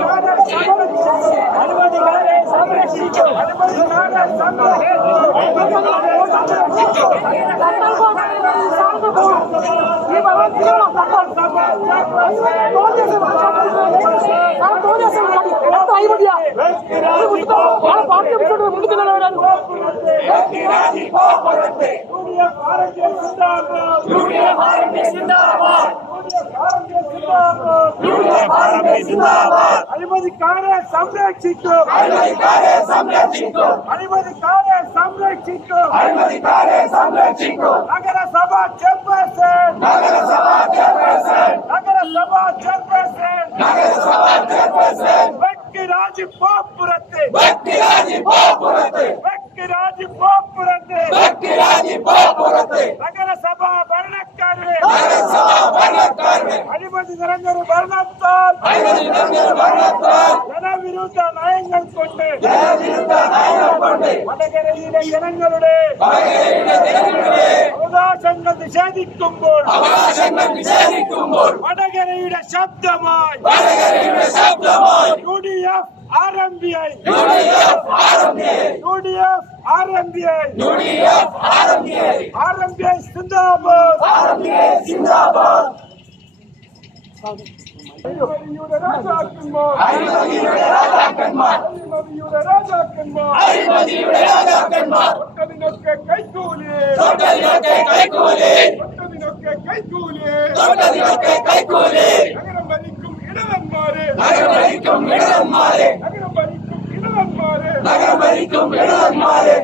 നഗരസഭ ചെയർപേഴ്സൺ ಅನುಮತಿಕಾರೇ ಸಂರಕ್ಷಿತ್ತು ಅನುಮತಿಕಾರೇ ಸಂರಕ್ಷಿತ್ತು ಅನುಮತಿಕಾರೇ ಸಂರಕ್ಷಿತ್ತು ಅನುಮತಿಕಾರೇ ಸಂರಕ್ಷಿತ್ತು ನಗರಸಭಾ ಚೇರ್ಪರ್ಸನ್ ನಗರಸಭಾ ಚೇರ್ಪರ್ಸನ್ ചെയർപേഴ്സൺ വെക്ക് രാജിപ്പോപ്പുറത്ത് വ്യക്തിരാജി പോപ്പുറത്ത് വെക്ക് രാജിപ്പോപ്പുറത്ത് വ്യക്തിരാജി പോപ്പുറത്ത് നഗരസഭ ഭരണക്കാരെ നഗരസഭ ഭരണക്കാരുടെ അഴിമതി നിറഞ്ഞൊരു ഭരണത്താൽ അഴിമതി നിറഞ്ഞൊരു ഭരണത്താൽ ജനവിരുദ്ധ നയങ്ങൾ കൊണ്ട് ജനവിരുദ്ധ നയങ്ങൾ കൊണ്ട് വടകരയിലെ ജനങ്ങളുടെ വടകരയുടെ ജനങ്ങളുടെ അവകാശങ്ങൾ നിഷേധിക്കുമ്പോൾ അവകാശങ്ങൾ നിഷേധിക്കുമ്പോൾ വടകരയുടെ ശബ്ദമായി വടകരയുടെ ശബ്ദമായി U D F R M B I U D F R M B I U D F R M B I സിന്ദാബാദ് സിന്ദാബാദ് രാജാക്കന്മാർ അഴിമതിയുടെ രാജാക്കന്മാർ അഴിമതിയുടെ രാജാക്കന്മാർ തൊട്ടതിനൊക്കെ കൈക്കൂലി തൊട്ടതിനൊക്കെ കൈക്കൂലി തൊട്ടതിനൊക്കെ കൈക്കൂലി തൊട്ടതിനൊക്കെ കൈക്കൂലി നഗരം ഭരിക്കും ഇടവന്മാര് നഗരം ഭരിക്കും ഇടവന്മാരെ നഗരം ഭരിക്കും ഇടവന്മാര്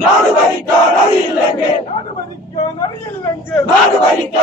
നഗരം ഭരിക്കും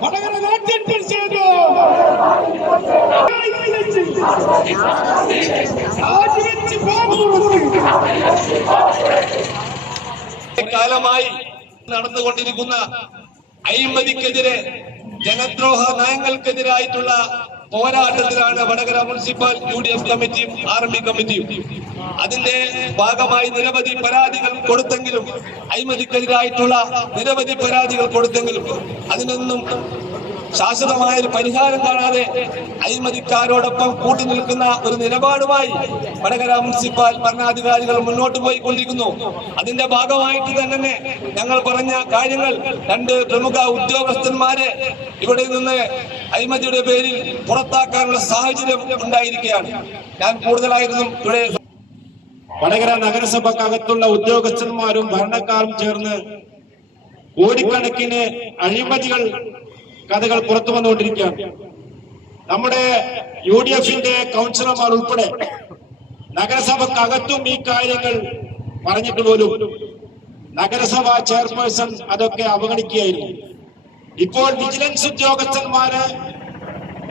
വടകര വടകര കാലമായി നടന്നുകൊണ്ടിരിക്കുന്ന അഴിമതിക്കെതിരെ ജനദ്രോഹ നയങ്ങൾക്കെതിരായിട്ടുള്ള പോരാട്ടത്തിലാണ് Vadakara municipal U D F കമ്മിറ്റിയും ആർമി കമ്മിറ്റിയും. അതിന്റെ ഭാഗമായി നിരവധി പരാതികൾ കൊടുത്തെങ്കിലും അഴിമതിക്കെതിരായിട്ടുള്ള നിരവധി പരാതികൾ കൊടുത്തെങ്കിലും അതിനൊന്നും ശാശ്വതമായ ഒരു പരിഹാരം കാണാതെ അഴിമതിക്കാരോടൊപ്പം കൂട്ടി നിൽക്കുന്ന ഒരു നിലപാടുമായി വടകര മുനിസിപ്പൽ ഭരണാധികാരികൾ മുന്നോട്ട് പോയിക്കൊണ്ടിരിക്കുന്നു. അതിന്റെ ഭാഗമായിട്ട് തന്നെ ഞങ്ങൾ പറഞ്ഞ കാര്യങ്ങൾ രണ്ട് പ്രമുഖ ഉദ്യോഗസ്ഥന്മാരെ ഇവിടെ നിന്ന് അഴിമതിയുടെ പേരിൽ പുറത്താക്കാനുള്ള സാഹചര്യം ഉണ്ടായിരിക്കുകയാണ്. ഞാൻ കൂടുതലായിരുന്നു ഇവിടെ വടകര നഗരസഭക്കകത്തുള്ള ഉദ്യോഗസ്ഥന്മാരും ഭരണക്കാരും ചേർന്ന് കോടിക്കണക്കിന് അഴിമതികൾ കഥകൾ പുറത്തു വന്നുകൊണ്ടിരിക്കുകയാണ്. നമ്മുടെ യു ഡി എഫിന്റെ കൗൺസിലർമാർ ഉൾപ്പെടെ നഗരസഭക്കകത്തും ഈ കാര്യങ്ങൾ പറഞ്ഞിട്ട് പോലും നഗരസഭ ചെയർപേഴ്സൺ അതൊക്കെ അവഗണിക്കുകയായിരുന്നു. ഇപ്പോൾ വിജിലൻസ് ഉദ്യോഗസ്ഥന്മാര്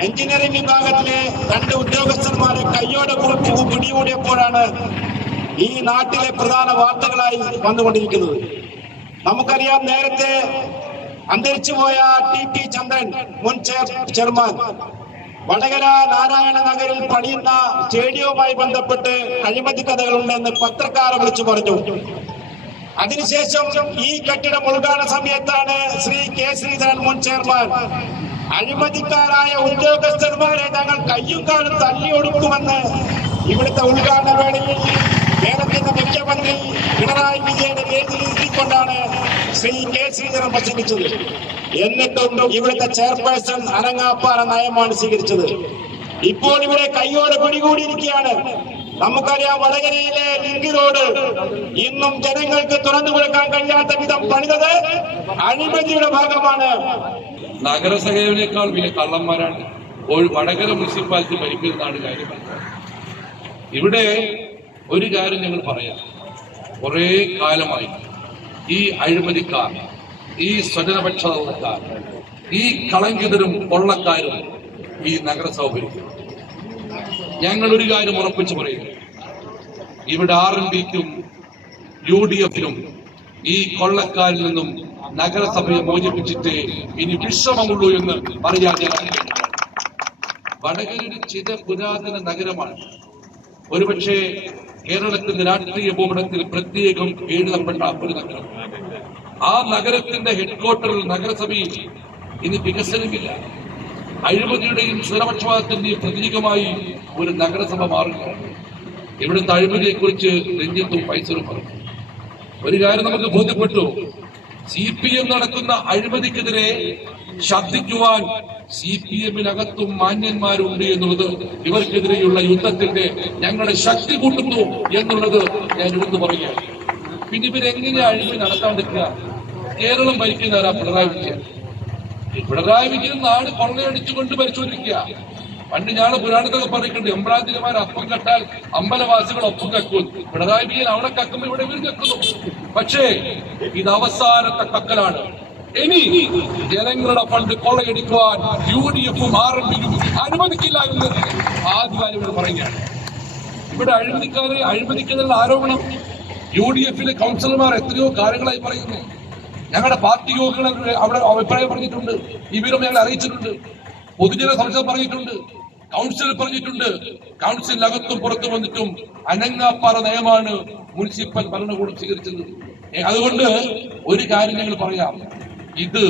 എഞ്ചിനീയറിംഗ് വിഭാഗത്തിലെ രണ്ട് ഉദ്യോഗസ്ഥന്മാരെ കയ്യോടെ പിടികൂടിയപ്പോഴാണ് ഈ നാട്ടിലെ പ്രധാന വാർത്തകളായി വന്നുകൊണ്ടിരിക്കുന്നത്. നമുക്കറിയാം നേരത്തെ അന്തരിച്ചുപോയ ടി പി ചന്ദ്രൻ മുൻ ചെയർ ചെയർമാൻ. വടകര നാരായണ നഗരിൽ പണിയുന്ന സ്റ്റേഡിയവുമായി ബന്ധപ്പെട്ട് അഴിമതി കഥകളുണ്ടെന്ന് പത്രക്കാരെ വിളിച്ചു പറഞ്ഞു. അതിനുശേഷം ഈ കെട്ടിടം ഉൾഘാടന സമയത്താണ് ശ്രീ കെ ശ്രീധരൻ മുൻ ചെയർമാൻ. അഴിമതിക്കാരായ ഉദ്യോഗസ്ഥന്മാരെ ഞങ്ങൾ കയ്യും കാലും തല്ലിയൊടുക്കുമെന്ന് ഇവിടുത്തെ ഉദ്ഘാടന വേളയിൽ കേരളത്തിന്റെ മുഖ്യമന്ത്രി പിണറായി വിജയന്റെ വേദിയിൽ ഇരുത്തിക്കൊണ്ടാണ് ശ്രീ കെ ശ്രീധരൻ പ്രസംഗിച്ചത് എന്നിട്ടും ഇവിടുത്തെ ചെയർപേഴ്സൺ അനങ്ങാപ്പാറ നയമാണ് സ്വീകരിച്ചത്. ഇപ്പോൾ ഇവിടെ കയ്യോടെ പിടികൂടിയിരിക്കുകയാണ്. നമുക്കറിയാം വടകരയിലെ ലിങ്ക് റോഡ് ഇന്നും ജനങ്ങൾക്ക് തുറന്നു കൊടുക്കാൻ കഴിയാത്ത വിധം പണിതത് അഴിമതിയുടെ ഭാഗമാണ്. നഗരസഭയിലേക്കാൾ വലിയ കള്ളന്മാരാണ്. ഒരു വടകര മുനിസിപ്പാലിറ്റി ഭരിക്കുന്നതാണ് കാര്യം ഇവിടെ ഒരു കാര്യം ഞങ്ങൾ പറയാം കുറേ കാലമായി ഈ അഴിമതിക്കാർ ഈ സ്വജനപക്ഷക്കാർ ഈ കളങ്കിതരും കൊള്ളക്കാരും ഈ നഗരസഭ ഭരിക്കുന്നു. ഞങ്ങൾ ഒരു കാര്യം ഉറപ്പിച്ചു പറയുന്നു. ഇവിടെ ആർ എം പിക്കും യു ഡി എഫിനും ഈ കൊള്ളക്കാരിൽ നിന്നും നഗരസഭയെ മോചിപ്പിച്ചിട്ട് ഇനി വിശ്രമമുള്ളൂ എന്ന് പറയാൻ ഞാൻ വടകരയുടെ വടകര ചിത പുരാതന നഗരമാണ്. ഒരുപക്ഷെ കേരളത്തിന്റെ രാഷ്ട്രീയ ഭൂപടത്തിൽ പ്രത്യേകം എഴുതപ്പെട്ട ഒരു നഗരം. ആ നഗരത്തിന്റെ ഹെഡ്ക്വാർട്ടറിൽ നഗരസഭയിൽ ഇനി വികസനമില്ല. അഴിമതിയുടെയും സ്വരപക്ഷപാതത്തിന്റെയും പ്രതീകമായി ഒരു നഗരസഭ മാറുകയാണ്. ഇവിടുത്തെ അഴിമതിയെ കുറിച്ച് രഞ്ജിത്തും ഫൈസലും പറഞ്ഞു. ഒരു കാര്യം നമുക്ക് ബോധ്യപ്പെട്ടു. സി പി എം നടക്കുന്ന അഴിമതിക്കെതിരെ ശബ്ദിക്കുവാൻ സി പി എമ്മിനകത്തും മാന്യന്മാരുണ്ട് എന്നുള്ളത് ഇവർക്കെതിരെയുള്ള യുദ്ധത്തിന്റെ ഞങ്ങളുടെ ശക്തി കൂട്ടുന്നു എന്നുള്ളത് ഞാൻ എടുത്തു പറയുകയാണ്. പിന്നെ ഇവരെങ്ങനെ അഴിമതി നടത്താണ്ടിരിക്കുക കേരളം ഭരിക്കുന്നവരാ പിണറായി വിജയൻ. പിണറായി വിജയൻ നാട് കൊള്ളയടിച്ചുകൊണ്ട് പരിശോധിക്കുക. പണ്ട് ഞാൻ പുരാണത്തൊക്കെ പറഞ്ഞിട്ടുണ്ട് എമ്പ്രാന്തിരിമാർ അപ്പം കട്ടാൽ അമ്പലവാസികൾ ഒപ്പം കക്കും. പിണറായി വിജയൻ അവിടെ കക്കുമ്പോ ഇവിടെ ഇവർ കക്കുന്നു. പക്ഷേ ഇത് അവസാനത്തെ കക്കലാണ്. ഇനി ജനങ്ങളുടെ ഫണ്ട് കൊള്ളയടിക്കുവാൻ യു ഡി എഫും ആർ എം പിയും അനുവദിക്കില്ല എന്ന് ഇവിടെ പറയുകയാണ്. ഇവിടെ അഴിമതിക്കാരെ അഴിമതിക്കുന്നതിനുള്ള ആരോപണം യു ഡി എഫിലെ കൗൺസിലർമാർ എത്രയോ കാര്യങ്ങളായി പറയുന്നു. ഞങ്ങളുടെ പാർട്ടി യോഗങ്ങൾ അവിടെ അഭിപ്രായം പറഞ്ഞിട്ടുണ്ട്. ഈ വിവരം ഞങ്ങൾ അറിയിച്ചിട്ടുണ്ട്. പൊതുജന സംശയം പറഞ്ഞിട്ടുണ്ട്. കൗൺസിൽ പറഞ്ഞിട്ടുണ്ട്. കൗൺസിലിനകത്തും പുറത്തു വന്നിട്ടും അനങ്ങാപ്പാറ നയമാണ് മുനിസിപ്പൽ ഭരണകൂടം സ്വീകരിച്ചത്. അതുകൊണ്ട് ഒരു കാര്യം ഞങ്ങൾ പറയാം. ഇത്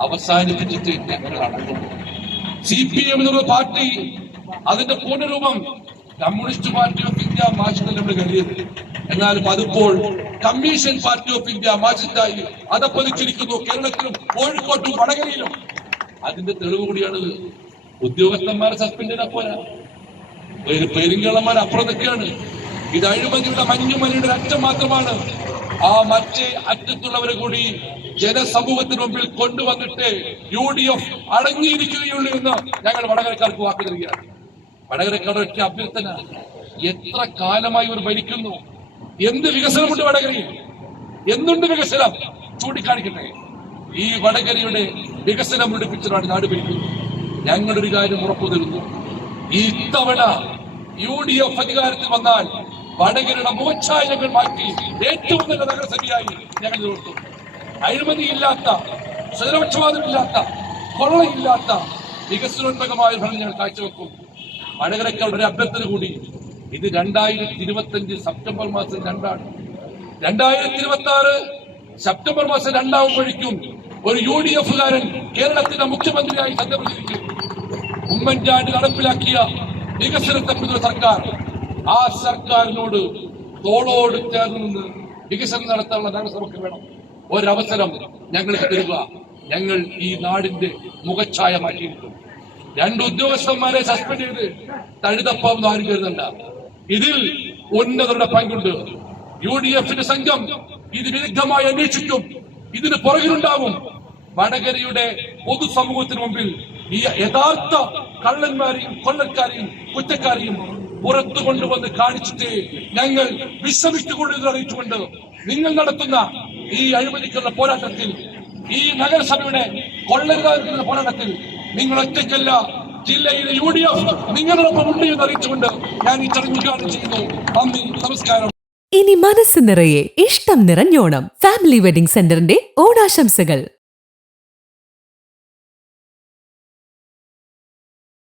അവസാനിപ്പിച്ചിട്ട് ഞങ്ങൾ അടങ്ങും സി പി എം എന്നുള്ള പാർട്ടി അതിന്റെ പൂർണരൂപം communist party of India Marxist നമ്മൾ എന്നാലും അതിപ്പോൾ കമ്മീഷൻ പാർട്ടി ഓഫ് ഇന്ത്യ മാർക്സിസ്റ്റായി അതപ്പതിച്ചിരിക്കുന്നു കേരളത്തിലും കോഴിക്കോട്ടും വടകരയിലും. അതിന്റെ തെളിവ് കൂടിയാണ് ഉദ്യോഗസ്ഥന്മാരെ സസ്പെൻഡ് പോരാ. ഒരു അപ്പുറം നിൽക്കുകയാണ്. ഇത് അഴിമതിയുടെ മഞ്ഞുമലയുടെ അറ്റം മാത്രമാണ്. ആ മറ്റേ അറ്റത്തുള്ളവരെ കൂടി ജനസമൂഹത്തിന് മുമ്പിൽ കൊണ്ടുവന്നിട്ട് യു ഡി എഫ് അടങ്ങിയിരിക്കുകയുള്ളൂ എന്ന് ഞങ്ങൾ വടകരക്കാർക്ക് വാക്ക് നൽകുകയാണ് വടകരക്കാരുടെ അഭ്യർത്ഥന എത്ര കാലമായി ഇവർ ഭരിക്കുന്നു? എന്ത് വികസനമുണ്ട് വടകരയിൽ? എന്തുണ്ട് വികസനം? ചൂണ്ടിക്കാണിക്കട്ടെ. ഈ വടകരയുടെ വികസനം മുടിപ്പിച്ചതാണ് നാട് ഭരിക്കുന്നത്. ഞങ്ങളൊരു കാര്യം ഉറപ്പു തരുന്നു. ഈ ഇത്തവണ യു ഡി എഫ് അധികാരത്തിൽ വന്നാൽ വടകരയുടെ മുഖച്ഛായകൾ മാറ്റി ഏറ്റവും നല്ല നഗരസഭയായി ഞങ്ങൾ നിർത്തും അഴിമതിയില്ലാത്ത സ്വജനപക്ഷപാതമില്ലാത്ത കൊള്ളയില്ലാത്ത വികസനോന്മകമായ ഭരണം ഞങ്ങൾ കാഴ്ചവെക്കും. വടകരക്കാരുടെ ഒരു അഭ്യർത്ഥന കൂടി. ഇത് രണ്ടായിരത്തി ഇരുപത്തി സെപ്റ്റംബർ മാസം രണ്ടാണ്. രണ്ടായിരത്തി ഇരുപത്തി ആറ് സെപ്റ്റംബർ മാസം രണ്ടാവുമ്പോഴേക്കും ഒരു യു ഡി എഫുകാരൻ കേരളത്തിന്റെ മുഖ്യമന്ത്രിയായി സത്യപ്രതിജ്ഞിക്കും ഉമ്മൻചാണ്ടി നടപ്പിലാക്കിയ വികസനത്തെ പിന്തുണ സർക്കാർ. ആ സർക്കാരിനോട് തോളോട് ചേർന്ന് നിന്ന് വികസനം നടത്താനുള്ള നഗരസഭയ്ക്ക് വേണം. ഒരവസരം ഞങ്ങൾക്ക് തരിക. ഞങ്ങൾ ഈ നാടിന്റെ മുഖച്ഛായ മാറ്റിയിരിക്കും രണ്ട് ഉദ്യോഗസ്ഥന്മാരെ സസ്പെൻഡ് ചെയ്ത് തഴുതപ്പാവുന്ന ആരും കരുതണ്ട. ഇതിൽ ഉന്നതരുടെ പങ്കുണ്ട്. യു ഡി എഫിന്റെ സംഘം ഇത് വിരുദ്ധമായി അന്വേഷിക്കും. ഇതിന് പുറകിലുണ്ടാവും വടകരയുടെ പൊതുസമൂഹത്തിന് മുമ്പിൽ ഈ യഥാർത്ഥ കള്ളന്മാരെയും കൊള്ളക്കാരെയും കുറ്റക്കാരെയും പുറത്തു കൊണ്ടുവന്ന് കാണിച്ചിട്ട് ഞങ്ങൾ വിശ്രമിച്ചുകൊണ്ടിരുന്നറിയിച്ചുകൊണ്ട് നിങ്ങൾ നടത്തുന്ന ഈ അഴിമതിക്കുന്ന പോരാട്ടത്തിൽ ഈ നഗരസഭയുടെ കൊള്ളരുതാക്കുന്ന പോരാട്ടത്തിൽ നിങ്ങൾ ഒറ്റയ്ക്കല്ല. ജില്ലയിലെ യു ഡി എഫ് നിങ്ങളോടൊപ്പം ഉണ്ട് എന്ന് അറിയിച്ചുകൊണ്ട് ഞാൻ ഈ ചടങ്ങ് ഉദ്ഘാടനം ചെയ്യുന്നു. നന്ദി നമസ്കാരം. ഇനി മനസ്സ് നിറയെ ഇഷ്ടം നിറഞ്ഞോണം. ഫാമിലി വെഡിംഗ് സെന്ററിന്റെ ഓണാശംസകൾ.